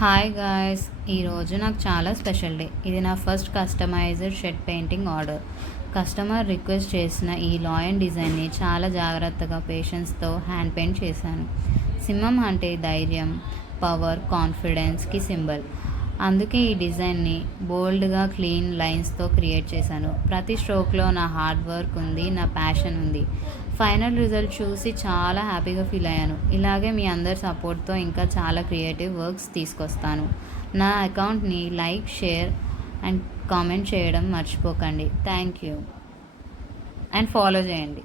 Hi guys, ఈరోజు నాకు చాలా స్పెషల్ డే. ఇది నా first customized shed painting order. Customer request చేసిన ఈ లాయన్ డిజైన్ని చాలా జాగ్రత్తగా పేషెన్స్తో హ్యాండ్ పెయింట్ చేశాను. సింహం అంటే ధైర్యం, పవర్, కాన్ఫిడెన్స్కి సింబల్. అందుకే ఈ డిజైన్ని బోల్డ్గా క్లీన్ లైన్స్తో క్రియేట్ చేశాను. ప్రతి స్ట్రోక్లో నా హార్డ్ వర్క్ ఉంది, నా ప్యాషన్ ఉంది. ఫైనల్ రిజల్ట్ చూసి చాలా హ్యాపీగా ఫీల్ అయ్యాను. ఇలాగే మీ అందరి సపోర్ట్తో ఇంకా చాలా క్రియేటివ్ వర్క్స్ తీసుకొస్తాను. నా అకౌంట్ని లైక్, షేర్ అండ్ కామెంట్ చేయడం మర్చిపోకండి. థ్యాంక్ యూ అండ్ ఫాలో చేయండి.